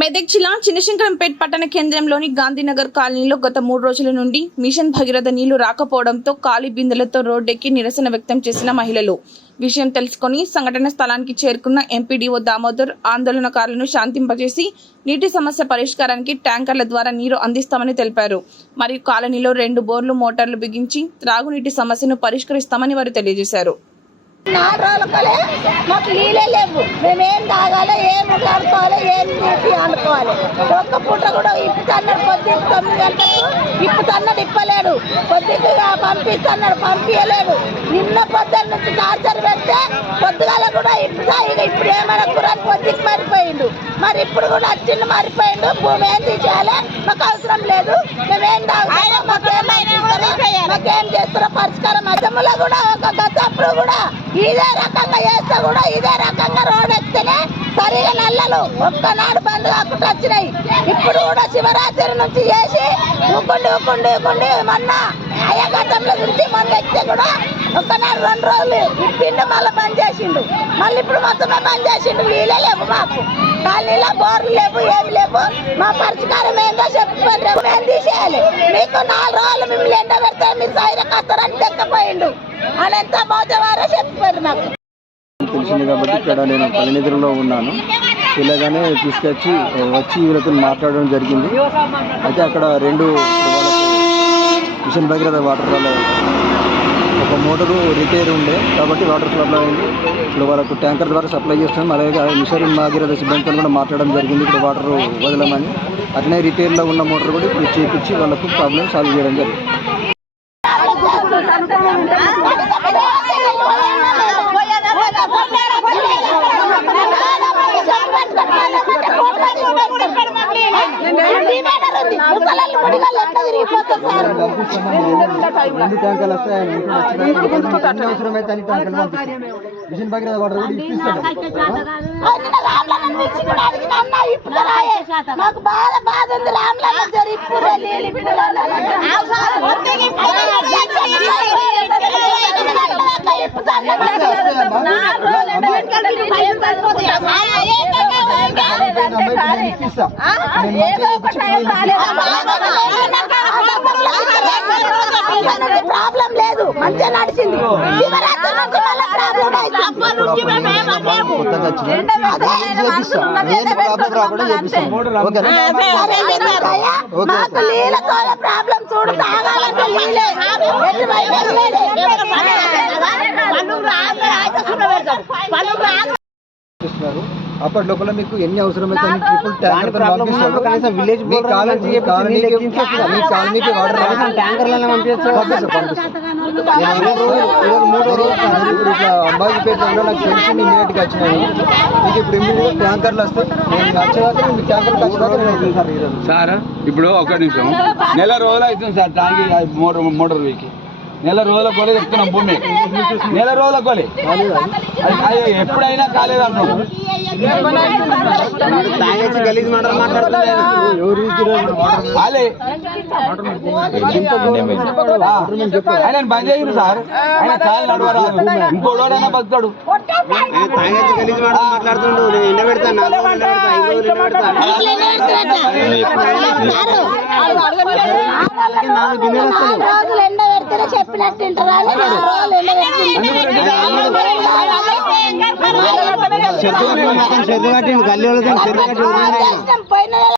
మెదక్ జిల్లా చిన్నశంకరంపేట్ పట్టణ కేంద్రంలోని గాంధీనగర్ కాలనీలో గత మూడు రోజుల నుండి మిషన్ భగీరథ నీళ్ళు రాకపోవడంతో ఖాళీ బిందెలతో రోడ్డెక్కి నిరసన వ్యక్తం చేసిన మహిళలు. విషయం తెలుసుకొని సంఘటన స్థలానికి చేరుకున్న ఎంపీడీఓ దామోదర్ ఆందోళనకారులను శాంతింపజేసి నీటి సమస్య పరిష్కారానికి ట్యాంకర్ల ద్వారా నీరు అందిస్తామని తెలిపారు. మరియు కాలనీలో రెండు బోర్లు మోటార్లు బిగించి త్రాగునీటి సమస్యను పరిష్కరిస్తామని వారు తెలియజేశారు. నాలుగు రోజులకలే మాకు నీళ్ళే లేవు. మేమేం తాగాలి ఏం ఆడుకోవాలి ఏం నీటి ఆడుకోవాలి. ఒక్క పూట కూడా ఇప్పుతన్నాడు పొద్దుకు తొమ్మిది గంటలకు ఇప్పుతన్నాడు ఇప్పలేడు. పొద్దుకు పంపిస్తున్నాడు పంపించలేడు నిన్న పొద్దున్న నుంచి టార్చర్ పెడితే పొద్దుగాల కూడా ఇప్పుతా ఇక ఇప్పుడు ఏమైనా కురాని పొద్దుకు మారిపోయిండు. మరి ఇప్పుడు కూడా వచ్చిండు మారిపోయిండు. భూమి ఏం తీసేయాలి? మాకు అవసరం లేదు. మేమేం తాగాలి మాకేమైనా మాకేం చేస్తారో పరిష్కారం మధ్యములో కూడా ఒక గతప్పుడు కూడా ఇదే రకంగా చేస్తే కూడా ఇదే రకంగా రోడ్ ఎక్కితేనే సరిగా నల్లలు ఒక్కనాడు బంద్ కాకుండా వచ్చినాయి. ఇప్పుడు కూడా శివరాత్రి నుంచి చేసి ఊకుండి ఊకుండి ఊకుండి మొన్న అయ్యా గతంలో నుంచి మొన్న ఎక్కితే కూడా ఒక్కనాడు రెండు రోజులు ఇప్పిండు మళ్ళీ బంద్ చేసిండు. మళ్ళీ ఇప్పుడు మొత్తమే బంద్ చేసిండు. వీలే లేవు మాకు. కాలనీలో బోర్లు లేవు ఏమి లేవు. మా పరిష్కారం ఏందో చెప్పండి మేము తీసేయాలి. మీకు నాలుగు రోజులు మిమ్మల్ని ఎండ పెడితే మీరు సైర కత్తారని తెక్కపోయిండు అని ఎంత మోజవారో చెప్పారు మాకు. తెలిసింది కాబట్టి ఇక్కడ నేను పల్లెనిధులలో ఉన్నాను. పిల్లగానే తీసుకొచ్చి వచ్చి వీళ్ళతో మాట్లాడడం జరిగింది. అయితే అక్కడ రెండు వాళ్ళకు మిషన్ భగీరథ వాటర్ ఒక మోటారు రిపేర్ ఉండే కాబట్టి వాటర్ సప్లై అయింది. ఇప్పుడు వాళ్ళకు ట్యాంకర్ ద్వారా సప్లై చేస్తున్నాం. అలాగే మిషన్ భగీరథ సిబ్బందితో కూడా మాట్లాడడం జరిగింది. ఇప్పుడు వాటర్ వదలమని. అట్లనే రిపేర్లో ఉన్న మోటార్ కూడా ఇప్పుడు చేపించి వాళ్ళకు ప్రాబ్లం సాల్వ్ చేయడం జరిగింది. రెండు ట్యాంకర్లు వస్తాయి ఆయన ఇంటికి వచ్చినాక ఎన్ని అవసరమైతే అన్ని ట్యాంకర్లు మిషన్ భగీరథ వాటర్ కూడా ఇప్పిస్తాడు మాకు బాధ బాధ ఉంది రామ్లాల జరి ఇప్పుడు ఇప్పుడు ప్రాబ్లం లేదు మంచిగా నడిచింది మాకు నీళ్ళతో ప్రాబ్లం చూడు తాగాలంటే నీళ్ళే అప్పటి లోపల మీకు ఎన్ని అవసరమైతే అన్ని ట్రిపుల్ ట్యాంకర్ పంపిస్తాడు విలేజ్ మీ కాలనీ కాలనీకి మీ కాలనీకి వాటర్ ట్యాంకర్లను మూడు రోజులు ఇప్పుడు ఇట్లా నాకు తెలిసి గా వచ్చినాయి. మీకు ఇప్పుడు ట్యాంకర్లు వస్తాయి నేను వచ్చేదాకా మీ ట్యాంకర్లు వచ్చేదాకా సార్? ఇప్పుడు ఒక్క నిమిషం. నెల రోజులు అవుతుంది సార్ టాంగి మోటార్ మోటార్ వీకి. నెల రోజుల కోలే చెప్తున్నాం భూమి. నెల రోజుల కోలే అది ఎప్పుడైనా కాలేదు అంటున్నాం తాగేసి గలీజ్ మాట ఆయన బంద్ చేయరు సార్ ఆయన కాలు నడవరాదు ఇంకోడోడైనా బతుతాడు తాగేసి గలీజ్ మాట మాట్లాడుతుండు నేను ఎండ నాలుగు పెడతా ఐదు రోజులు ఎండ పెడతా నాలుగు గిన్నెలు వస్తాయి నాలుగు చెప్పినట్టు వింటారా అని నాలుగు రోజులు ఎండ పెడితే చెట్టు కట్టి గల్లీ వాళ్ళతో కట్టి